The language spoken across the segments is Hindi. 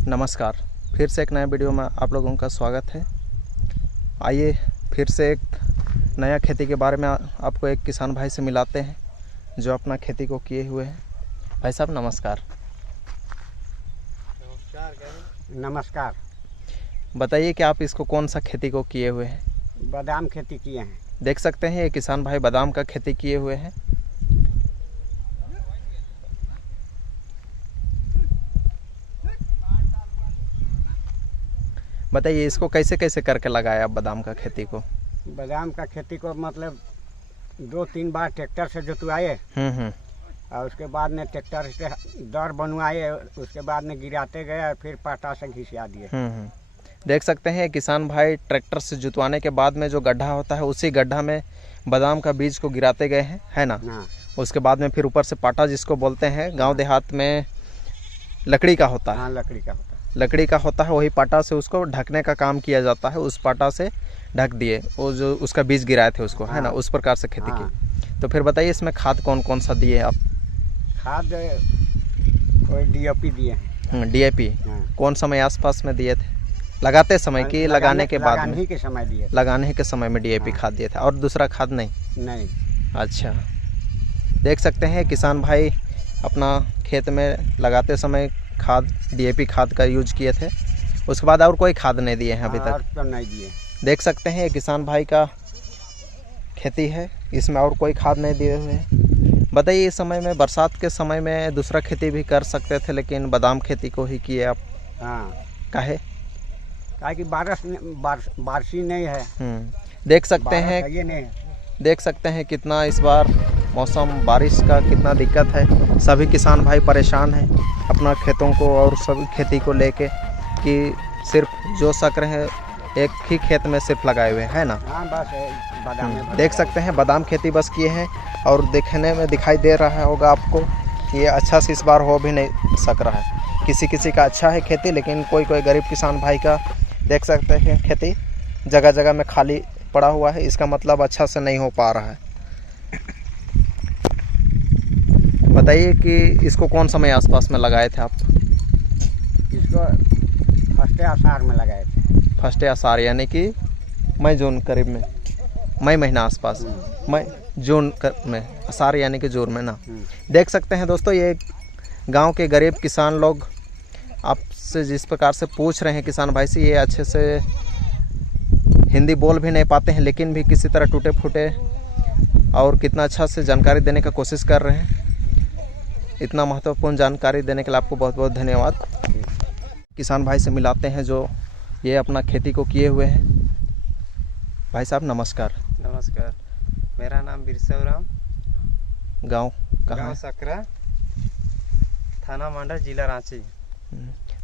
नमस्कार, फिर से एक नए वीडियो में आप लोगों का स्वागत है। आइए फिर से एक नया खेती के बारे में आपको एक किसान भाई से मिलाते हैं जो अपना खेती को किए हुए हैं। भाई साहब नमस्कार। नमस्कार। बताइए कि आप इसको कौन सा खेती को किए हुए हैं? बादाम खेती किए हैं। देख सकते हैं ये किसान भाई बादाम का खेती किए हुए हैं। बताइए इसको कैसे कैसे करके लगाया आप बादाम का खेती को? बादाम का खेती को मतलब 2-3 बार ट्रैक्टर से जोतवाए और उसके बाद में ट्रैक्टर से दर बनवाए, उसके बाद में गिराते गए और फिर पाटा से घिसिया दिए। देख सकते हैं किसान भाई ट्रैक्टर से जुतवाने के बाद में जो गड्ढा होता है उसी गड्ढा में बादाम का बीज को गिराते गए हैं, है ना? हाँ। उसके बाद में फिर ऊपर से पाटा जिसको बोलते हैं गांव देहात में लकड़ी का होता है। हाँ, लकड़ी का होता है। लकड़ी का होता है, वही पाटा से उसको ढकने का काम किया जाता है। उस पाटा से ढक दिए, वो जो उसका बीज गिराए थे उसको, है ना? उस प्रकार से खेती की। तो फिर बताइए इसमें खाद कौन कौन सा दिए आप? खाद कोई DAP दिए हैं। DAP कौन समय आसपास में दिए थे? लगाते समय कि लगाने के बाद में? के समय दिए। लगाने के समय में DAP खाद दिए थे और दूसरा खाद नहीं? अच्छा, देख सकते हैं किसान भाई अपना खेत में लगाते समय खाद DAP खाद का यूज किए थे। उसके बाद और कोई खाद नहीं दिए हैं अभी तक? तो नहीं दिए। देख सकते हैं ये किसान भाई का खेती है, इसमें और कोई खाद नहीं दिए हुए हैं। बताइए इस समय में, बरसात के समय में दूसरा खेती भी कर सकते थे लेकिन बादाम खेती को ही किए आप? हाँ। काहे? कि बारिश नहीं है। देख सकते हैं, ये नहीं है। देख सकते हैं कितना इस बार मौसम बारिश का कितना दिक्कत है। सभी किसान भाई परेशान हैं अपना खेतों को और सभी खेती को लेके कि सिर्फ जो सक रहे हैं एक ही खेत में सिर्फ लगाए हुए हैं, ना? हाँ, बस बादाम। देख सकते हैं बादाम खेती बस किए हैं और देखने में दिखाई दे रहा होगा आपको ये अच्छा से इस बार हो भी नहीं सक रहा है। किसी किसी का अच्छा है खेती, लेकिन कोई कोई गरीब किसान भाई का देख सकते हैं खेती जगह जगह में खाली पड़ा हुआ है। इसका मतलब अच्छा से नहीं हो पा रहा है। बताइए कि इसको कौन समय आसपास में लगाए थे आप? इसको फर्स्ट आषाढ़ में लगाए थे। फर्स्ट आषाढ़ यानी कि मई जून करीब में, मई महीना आसपास, मई जून में, आषाढ़ यानी कि जून में ना। देख सकते हैं दोस्तों ये गांव के गरीब किसान लोग आपसे जिस प्रकार से पूछ रहे हैं किसान भाई से, ये अच्छे से हिंदी बोल भी नहीं पाते हैं लेकिन भी किसी तरह टूटे फूटे और कितना अच्छा से जानकारी देने का कोशिश कर रहे हैं। इतना महत्वपूर्ण जानकारी देने के लिए आपको बहुत बहुत धन्यवाद। किसान भाई से मिलाते हैं जो ये अपना खेती को किए हुए हैं। भाई साहब नमस्कार। नमस्कार, मेरा नाम बिरसवराम, गांव कहाँ? गांव सकरा, थाना मांडा, जिला रांची।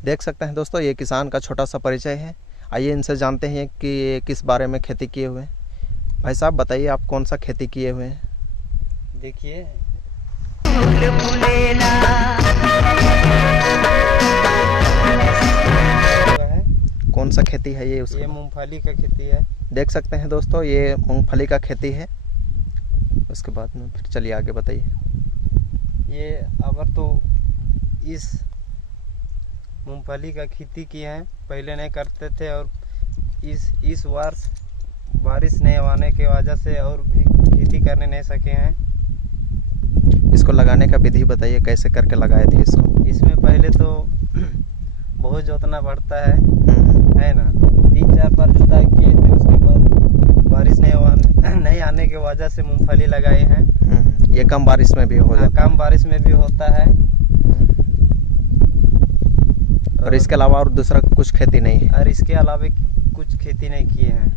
देख सकते हैं दोस्तों ये किसान का छोटा सा परिचय है। आइए इनसे जानते हैं कि ये किस बारे में खेती किए हुए हैं। भाई साहब बताइए आप कौन सा खेती किए हुए हैं? देखिए कौन सा खेती है ये? ये मूंगफली का खेती है। देख सकते हैं दोस्तों ये मूंगफली का खेती है। उसके बाद में फिर चलिए आगे बताइए। ये अबर तो इस मूंगफली का खेती किए हैं, पहले नहीं करते थे और इस वर्ष बारिश नहीं आने की वजह से और भी खेती करने नहीं सके हैं। इसको लगाने का विधि बताइए, कैसे करके लगाए थे इसको? इसमें पहले तो बहुत जोतना पड़ता है ना। 3-4 बार जुताई किए थे, उसके बाद बारिश नहीं आने की वजह से मूंगफली लगाए हैं। ये कम बारिश में भी हो जाता है? कम बारिश में भी होता है। और इसके अलावा और दूसरा कुछ खेती नहीं है? और इसके अलावा कुछ खेती नहीं किए हैं।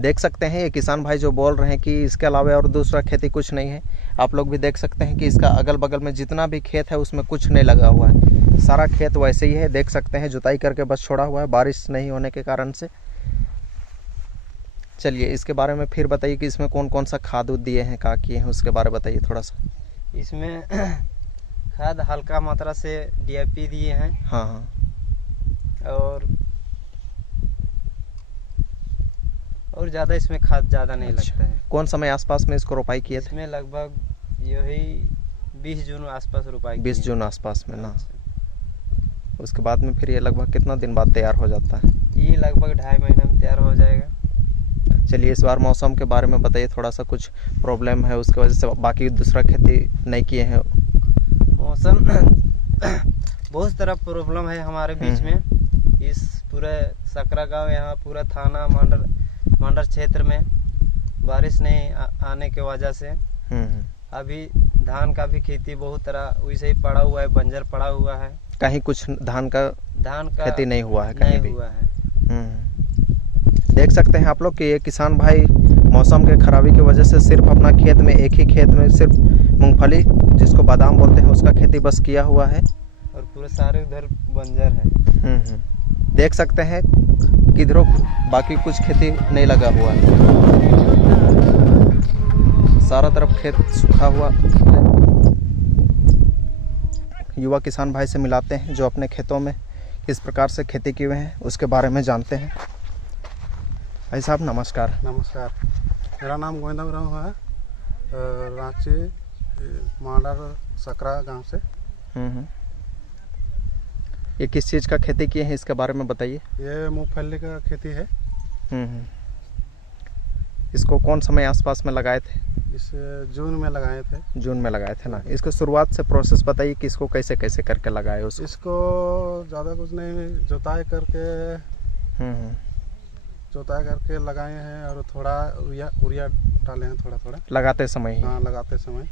देख सकते हैं ये किसान भाई जो बोल रहे हैं कि इसके अलावा और दूसरा खेती कुछ नहीं है। आप लोग भी देख सकते हैं कि इसका अगल बगल में जितना भी खेत है उसमें कुछ नहीं लगा हुआ है, सारा खेत वैसे ही है। देख सकते हैं जुताई करके बस छोड़ा हुआ है बारिश नहीं होने के कारण से। चलिए इसके बारे में फिर बताइए कि इसमें कौन कौन सा खाद दिए हैं, क्या किए हैं, उसके बारे में बताइए थोड़ा सा। इसमें खाद हल्का मात्रा से DAP दिए हैं। हाँ। और ज़्यादा इसमें खाद ज़्यादा नहीं लगता है। कौन समय आसपास में इसको रोपाई किए थे? इसमें लगभग यही 20 जून आसपास रोपाई। 20 जून आसपास में ना? उसके बाद में फिर ये लगभग कितना दिन बाद तैयार हो जाता है? ये लगभग 2.5 महीने में तैयार हो जाएगा। चलिए इस बार मौसम के बारे में बताइए, थोड़ा सा कुछ प्रॉब्लम है उसकी वजह से बाकी दूसरा खेती नहीं किए हैं? मौसम बहुत तरह प्रॉब्लम है हमारे बीच में। इस पूरे सकरा गांव यहाँ पूरा थाना मंडल क्षेत्र में बारिश नहीं आने की वजह से अभी धान का भी खेती बहुत तरह वैसे ही पड़ा हुआ है, बंजर पड़ा हुआ है। कहीं कुछ धान का खेती नहीं हुआ है कहीं भी? हुआ है। देख सकते हैं आप लोग कि ये किसान भाई मौसम के खराबी की वजह से सिर्फ अपना खेत में, एक ही खेत में सिर्फ मूंगफली जिसको बादाम बोलते हैं उसका खेती बस किया हुआ है और पूरे सारे उधर बंजर है। देख सकते हैं किधरों बाकी कुछ खेती नहीं लगा हुआ है, सारा तरफ खेत सूखा हुआ है। युवा किसान भाई से मिलाते हैं जो अपने खेतों में किस प्रकार से खेती किए हुए हैं उसके बारे में जानते हैं। भाई साहब नमस्कार। नमस्कार, मेरा नाम गोविंद राव है, रांची मांडर सकरा गांव से। ये किस चीज़ का खेती किए हैं इसके बारे में बताइए। ये मूंगफली का खेती है। इसको कौन समय आसपास में लगाए थे? इस जून में लगाए थे। जून में लगाए थे ना। इसको शुरुआत से प्रोसेस बताइए कि इसको कैसे कैसे करके लगाए उसको। इसको ज़्यादा कुछ नहीं, जुताई करके लगाए हैं और थोड़ा यूरिया डाले हैं थोड़ा लगाते समय ही? हाँ, लगाते समय।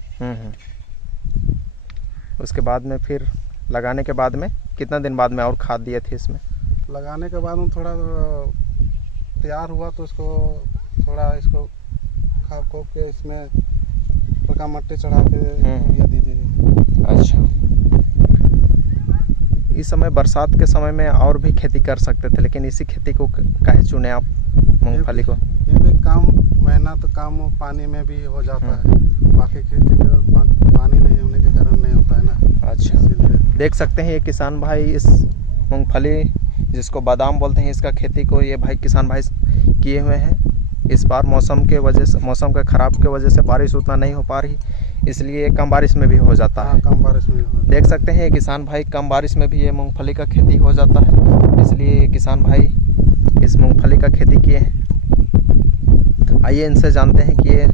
उसके बाद में फिर लगाने के बाद में कितना दिन बाद में और खाद दिए थे इसमें? लगाने के बाद में थोड़ा तैयार हुआ तो इसको खाद खोप के इसमें हल्का मट्टी चढ़ा के यूरिया दे दी। अच्छा, इस समय बरसात के समय में और भी खेती कर सकते थे, लेकिन इसी खेती को काहे चुने आप मूंगफली को? ये भी काम मेहनत काम पानी में भी हो जाता है, बाकी खेती के पानी नहीं होने के कारण नहीं होता है ना। अच्छा, देख सकते हैं ये किसान भाई इस मूंगफली जिसको बादाम बोलते हैं इसका खेती को ये भाई किसान भाई किए हुए हैं। इस बार मौसम के खराब के वजह से बारिश उतना नहीं हो पा रही, इसलिए कम बारिश में भी हो जाता है। कम बारिश में हो। देख सकते हैं ये किसान भाई कम बारिश में भी ये मूंगफली का खेती हो जाता है, इसलिए किसान भाई इस मूंगफली का खेती किए हैं। आइए इनसे जानते हैं कि ये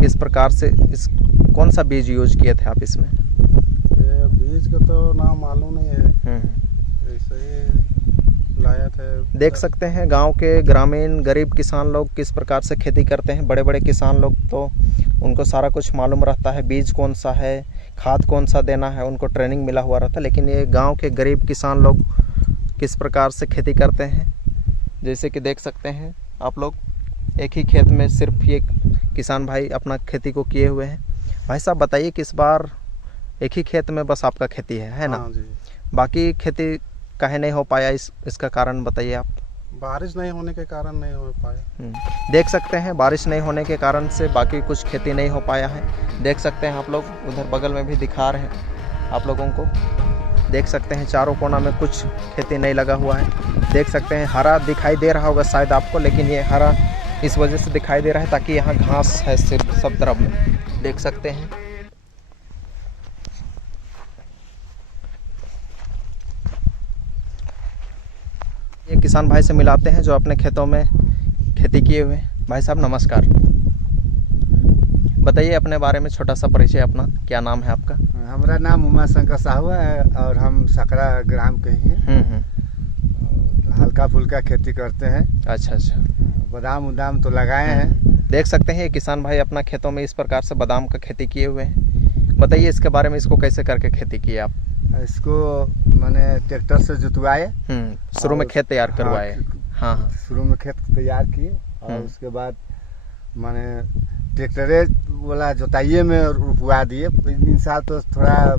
किस प्रकार से कौन सा बीज यूज किए थे आप इसमें? ये बीज का तो नाम मालूम नहीं है, ऐसे ही लाया थे। देख सकते हैं गांव के ग्रामीण गरीब किसान लोग किस प्रकार से खेती करते हैं। बड़े बड़े किसान लोग तो उनको सारा कुछ मालूम रहता है, बीज कौन सा है, खाद कौन सा देना है, उनको ट्रेनिंग मिला हुआ रहता है। लेकिन ये गांव के गरीब किसान लोग किस प्रकार से खेती करते हैं, जैसे कि देख सकते हैं आप लोग एक ही खेत में सिर्फ ये किसान भाई अपना खेती को किए हुए हैं। भाई साहब बताइए कि इस बार एक ही खेत में बस आपका खेती है ना? हाँ जी। बाकी खेती काहे नहीं हो पाया, इसका कारण बताइए आप। बारिश नहीं होने के कारण नहीं हो पाया। देख सकते हैं बारिश नहीं होने के कारण से बाकी कुछ खेती नहीं हो पाया है। देख सकते हैं आप लोग उधर बगल में भी दिखा रहे हैं आप लोगों को। देख सकते हैं चारों कोना में कुछ खेती नहीं लगा हुआ है। देख सकते हैं हरा दिखाई दे रहा होगा शायद आपको, लेकिन ये हरा इस वजह से दिखाई दे रहा है ताकि यहाँ घास है सिर्फ सब तरफ में। देख सकते हैं ये किसान भाई से मिलाते हैं जो अपने खेतों में खेती किए हुए हैं। भाई साहब नमस्कार, बताइए अपने बारे में छोटा सा परिचय अपना, क्या नाम है आपका? हमारा नाम उमा शंकर साहू है और हम सकरा ग्राम के ही हैं। हल्का फुल्का खेती करते हैं। अच्छा, बादाम उदाम तो लगाए हैं। देख सकते हैं ये किसान भाई अपना खेतों में इस प्रकार से बादाम का खेती किए हुए हैं। बताइए इसके बारे में, इसको कैसे करके खेती किए आप? इसको मैंने ट्रैक्टर से जुतवाए, शुरू में खेत तैयार करवाए। हाँ, शुरू में खेत तैयार किए और उसके बाद मैंने ट्रैक्टरे वाला जोताइए में रुपवा दिए। इन साल तो थोड़ा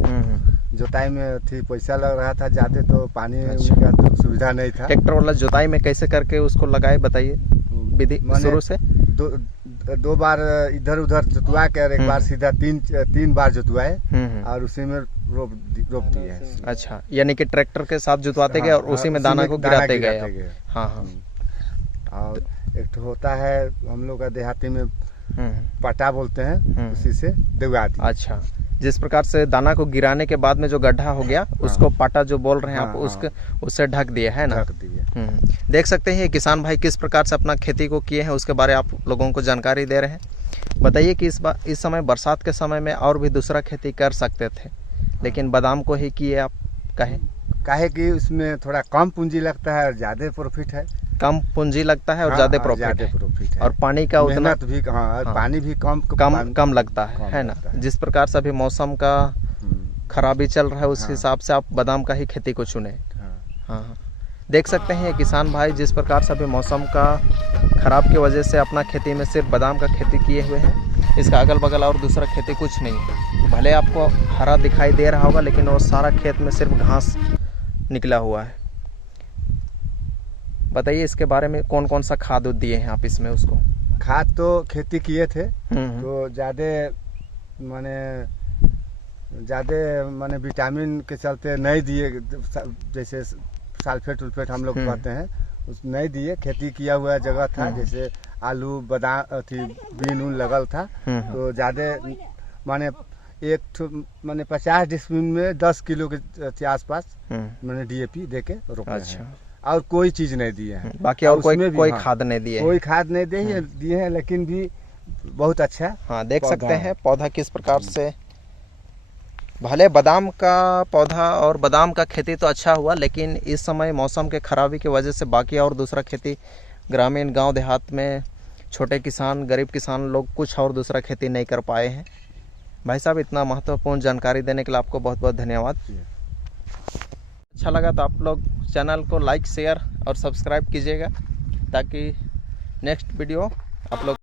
जोताई में थी पैसा लग रहा था ज़्यादा, तो पानी का तो सुविधा नहीं था। ट्रैक्टर वाला जोताई में कैसे करके उसको लगाए बताइए विधि शुरू से। दो बार इधर उधर जुतवा कर एक बार सीधा तीन बार जुतवाए और उसी में रोप दिए। अच्छा, यानी कि ट्रैक्टर के साथ जुतवाते गए और उसी में दाना को गिराते गए। हाँ। और एक तो होता है हम लोग का देहाती में पटा बोलते हैं, उसी से दबा दिए। अच्छा, जिस प्रकार से दाना को गिराने के बाद में जो गड्ढा हो गया उसको पाटा जो बोल रहे हैं आप, उसके उससे ढक दिए है ना। ढक दिए। देख सकते हैं ये किसान भाई किस प्रकार से अपना खेती को किए हैं, उसके बारे में आप लोगों को जानकारी दे रहे हैं। बताइए कि इस समय बरसात के समय में और भी दूसरा खेती कर सकते थे, लेकिन बादाम को ही किए आप। काहे कि उसमें थोड़ा कम पूंजी लगता है और ज़्यादा प्रॉफिट है। कम पूंजी लगता है और ज़्यादा प्रॉफिट है, और पानी का उतना मेहनत भी, हाँ, पानी भी कम लगता है ना। जिस प्रकार से अभी मौसम का खराबी चल रहा है उस हिसाब से आप बादाम का ही खेती को चुने। हाँ, देख सकते हैं ये किसान भाई जिस प्रकार से अभी मौसम का खराब की वजह से अपना खेती में सिर्फ बादाम का खेती किए हुए हैं। इसका अगल बगल और दूसरा खेती कुछ नहीं है। भले आपको हरा दिखाई दे रहा होगा, लेकिन वो सारा खेत में सिर्फ घास निकला हुआ है। बताइए इसके बारे में कौन कौन सा खाद दिए हैं आप इसमें उसको? खाद तो खेती किए थे, तो ज़्यादा विटामिन के चलते नहीं दिए, जैसे सल्फेट उल्फेट हम लोग कहते हैं, उस नहीं दिए। खेती किया हुआ जगह था, जैसे आलू बादाम बीन उन लगल था, तो ज़्यादा माने 50 डिसमिल में 10 किलो के आसपास मैंने DAP दे के रोपा। अच्छा, और कोई चीज नहीं दिए हैं, बाकी और कोई खाद नहीं दिए, कोई खाद नहीं दिए हैं, लेकिन भी बहुत अच्छा। हाँ, देख सकते हैं पौधा किस प्रकार से, भले बादाम का पौधा और बादाम का खेती तो अच्छा हुआ, लेकिन इस समय मौसम के खराबी की वजह से बाकी और दूसरा खेती ग्रामीण गांव देहात में छोटे किसान गरीब किसान लोग कुछ और दूसरा खेती नहीं कर पाए हैं। भाई साहब, इतना महत्वपूर्ण जानकारी देने के लिए आपको बहुत बहुत धन्यवाद। अच्छा लगा तो आप लोग चैनल को लाइक शेयर और सब्सक्राइब कीजिएगा, ताकि नेक्स्ट वीडियो आप लोग